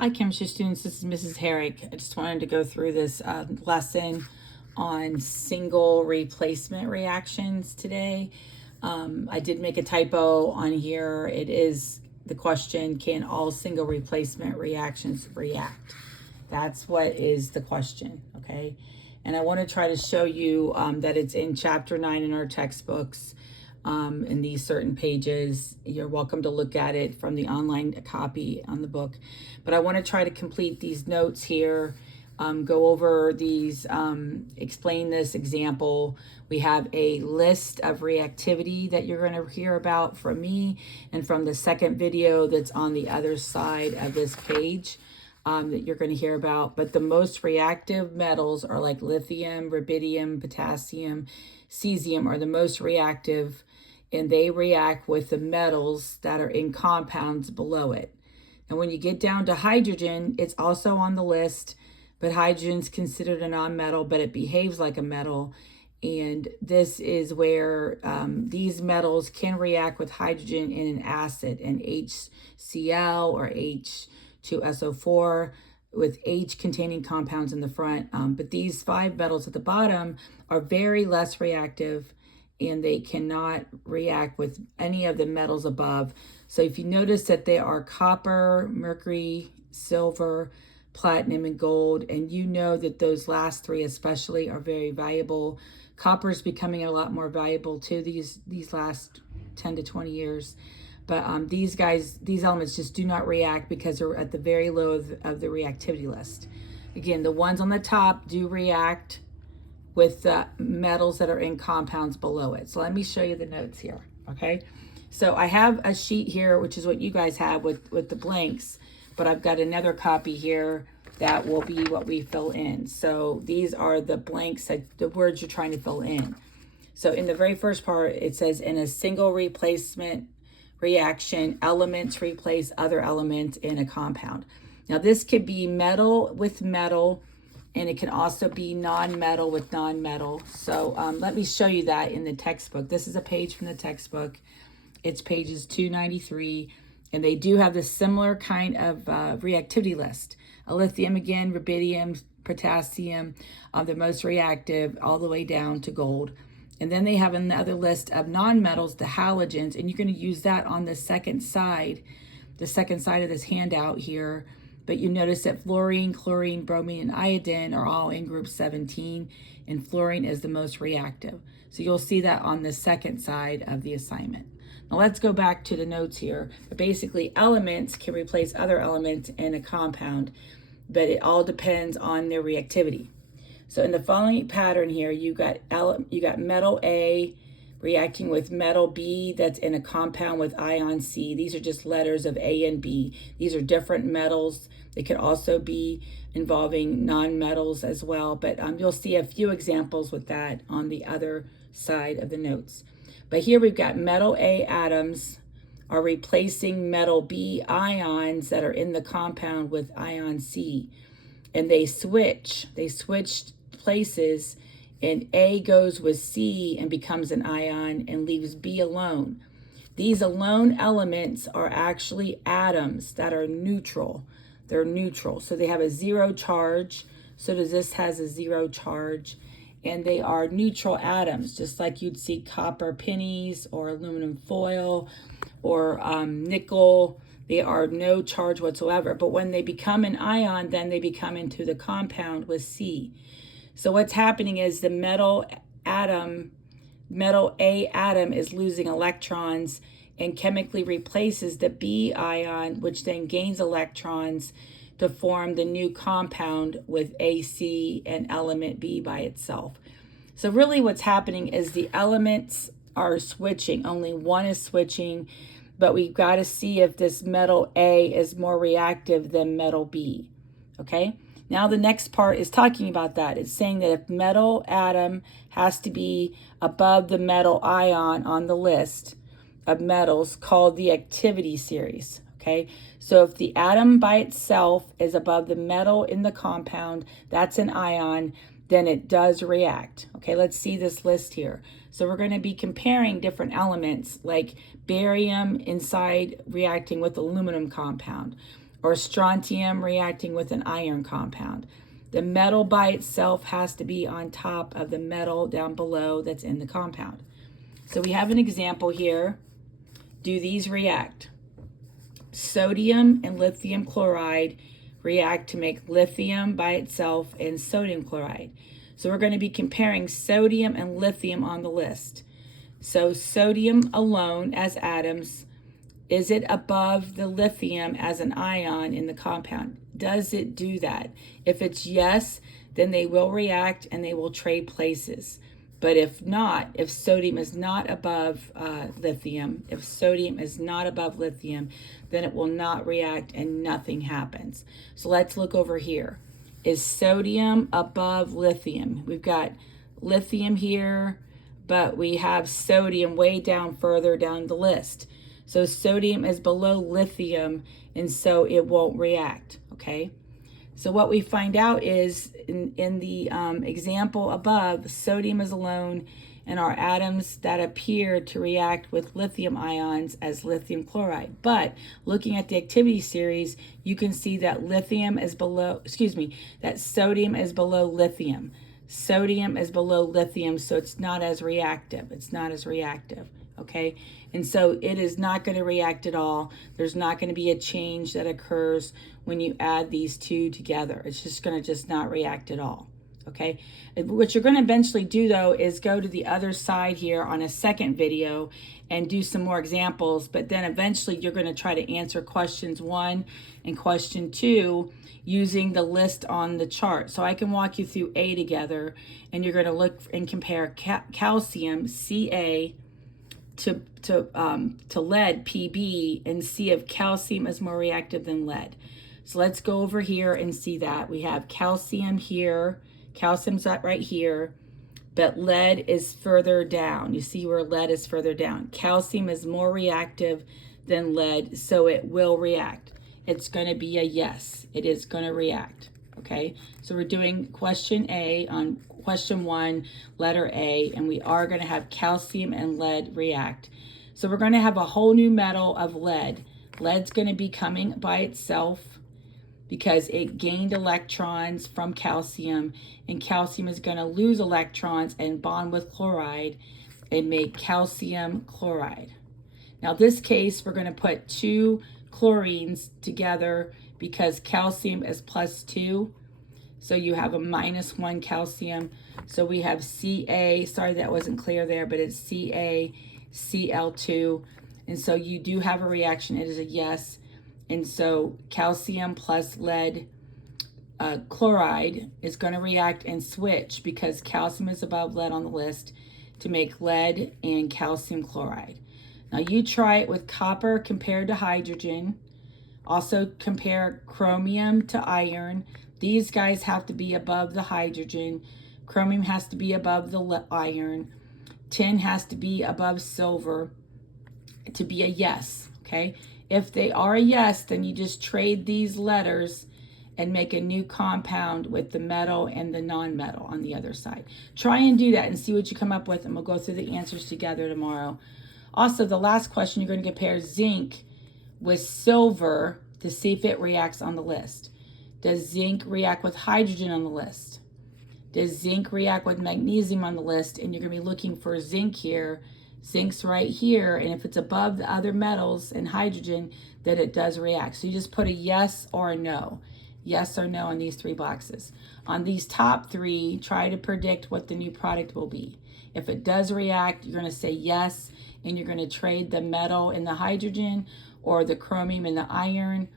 Hi, chemistry students. This is Mrs. Herrick. I just wanted to go through this lesson on single replacement reactions today. I did make a typo on here. It is the question, can all single replacement reactions react? That's what is the question, okay? And I want to try to show you that it's in chapter 9 in our textbooks. In these certain pages. You're welcome to look at it from the online copy on the book. But I want to try to complete these notes here, go over these, explain this example. We have a list of reactivity that you're going to hear about from me and from the second video that's on the other side of this page. That you're going to hear about. But the most reactive metals are like lithium, rubidium, potassium, cesium are the most reactive, and they react with the metals that are in compounds below it. And when you get down to hydrogen, it's also on the list, but hydrogen's considered a non-metal, but it behaves like a metal. And this is where these metals can react with hydrogen in an acid, an HCl or H2SO4 with H containing compounds in the front. But these 5 metals at the bottom are very less reactive, and they cannot react with any of the metals above. So if you notice that they are copper, mercury, silver, platinum, and gold, and you know that those last 3 especially are very valuable. Copper is becoming a lot more valuable too these last 10 to 20 years. But these elements just do not react because they're at the very low of the reactivity list. Again, the ones on the top do react with the metals that are in compounds below it. So let me show you the notes here, okay? So I have a sheet here, which is what you guys have with the blanks, but I've got another copy here that will be what we fill in. So these are the blanks, the words you're trying to fill in. So in the very first part, it says in a single replacement reaction, elements replace other elements in a compound. Now this could be metal with metal, and it can also be non-metal with non-metal. So let me show you that in the textbook. This is a page from the textbook. It's pages 293, and they do have this similar kind of reactivity list. A lithium again, rubidium, potassium, the most reactive, all the way down to gold. And then they have another list of non-metals, the halogens, and you're going to use that on the second side of this handout here. But you notice that fluorine, chlorine, bromine, and iodine are all in group 17, and fluorine is the most reactive. So you'll see that on the second side of the assignment. Now let's go back to the notes here. But basically, elements can replace other elements in a compound, but it all depends on their reactivity. So in the following pattern here, you got metal A reacting with metal B that's in a compound with ion C. These are just letters of A and B. These are different metals. They could also be involving non-metals as well, but you'll see a few examples with that on the other side of the notes. But here we've got metal A atoms are replacing metal B ions that are in the compound with ion C. And they switched places, and A goes with C and becomes an ion and leaves B alone. These alone elements are actually atoms that are neutral. They're neutral. So they have a 0 charge. So does this has a 0 charge. And they are neutral atoms, just like you'd see copper pennies or aluminum foil or nickel. They are no charge whatsoever. But when they become an ion, then they become into the compound with C. So what's happening is the metal A atom is losing electrons and chemically replaces the B ion, which then gains electrons to form the new compound with AC and element B by itself. So really what's happening is the elements are switching. Only one is switching, but we've got to see if this metal A is more reactive than metal B, okay? Now the next part is talking about that. It's saying that if metal atom has to be above the metal ion on the list of metals called the activity series, okay? So if the atom by itself is above the metal in the compound, that's an ion, then it does react. Okay, let's see this list here. So we're going to be comparing different elements like barium inside reacting with aluminum compound, or strontium reacting with an iron compound. The metal by itself has to be on top of the metal down below that's in the compound. So we have an example here. Do these react? Sodium and lithium chloride react to make lithium by itself and sodium chloride. So we're going to be comparing sodium and lithium on the list. So sodium alone as atoms, is it above the lithium as an ion in the compound? Does it do that? If it's yes, then they will react and they will trade places. But if not, if sodium is not above lithium, if sodium is not above lithium, then it will not react and nothing happens. So let's look over here. Is sodium above lithium? We've got lithium here, but we have sodium way down further down the list. So sodium is below lithium, and so it won't react, okay? So what we find out is in the example above, sodium is alone, and our atoms that appear to react with lithium ions as lithium chloride. But looking at the activity series, you can see that that sodium is below lithium. Sodium is below lithium, so it's not as reactive. It's not as reactive, okay? And so it is not going to react at all. There's not going to be a change that occurs when you add these two together. It's just going to not react at all, okay? What you're going to eventually do, though, is go to the other side here on a second video and do some more examples, but then eventually you're going to try to answer questions 1 and question 2 using the list on the chart. So I can walk you through A together, and you're going to look and compare calcium, Ca, to lead, Pb, and see if calcium is more reactive than lead. So let's go over here and see that. We have calcium here, calcium's right here, but lead is further down. You see where lead is further down. Calcium is more reactive than lead, so it will react. It's going to be a yes. It is going to react, okay? So we're doing question A on question 1, letter A, and we are going to have calcium and lead react. So we're going to have a whole new metal of lead. Lead's going to be coming by itself because it gained electrons from calcium, and calcium is going to lose electrons and bond with chloride and make calcium chloride. Now this case, we're going to put 2 chlorines together because calcium is +2. So you have a -1 calcium. So we have Ca, sorry that wasn't clear there, but it's CaCl2. And so you do have a reaction. It is a yes. And so calcium plus lead chloride is going to react and switch because calcium is above lead on the list to make lead and calcium chloride. Now you try it with copper compared to hydrogen. Also compare chromium to iron. These guys have to be above the hydrogen. Chromium has to be above the iron. Tin has to be above silver to be a yes, okay? If they are a yes, then you just trade these letters and make a new compound with the metal and the non-metal on the other side. Try and do that and see what you come up with, and we'll go through the answers together tomorrow. Also, the last question, you're going to compare zinc with silver to see if it reacts on the list. Does zinc react with hydrogen on the list? Does zinc react with magnesium on the list? And you're going to be looking for zinc here. Zinc's right here, and if it's above the other metals and hydrogen, then it does react. So you just put a yes or a no. Yes or no on these 3 boxes. On these top 3, try to predict what the new product will be. If it does react, you're going to say yes, and you're going to trade the metal and the hydrogen, or the chromium and the iron,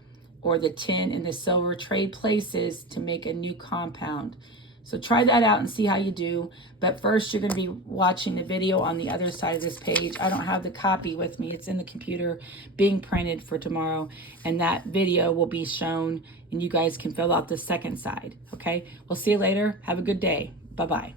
or the tin and the silver, trade places to make a new compound. So try that out and see how you do. But first, you're going to be watching the video on the other side of this page. I don't have the copy with me. It's in the computer being printed for tomorrow. And that video will be shown, and you guys can fill out the second side. Okay? We'll see you later. Have a good day. Bye-bye.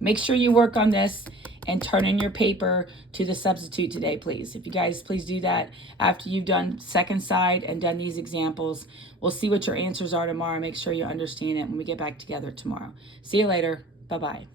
Make sure you work on this and turn in your paper to the substitute today, please. If you guys please do that after you've done second side and done these examples. We'll see what your answers are tomorrow. Make sure you understand it when we get back together tomorrow. See you later. Bye-bye.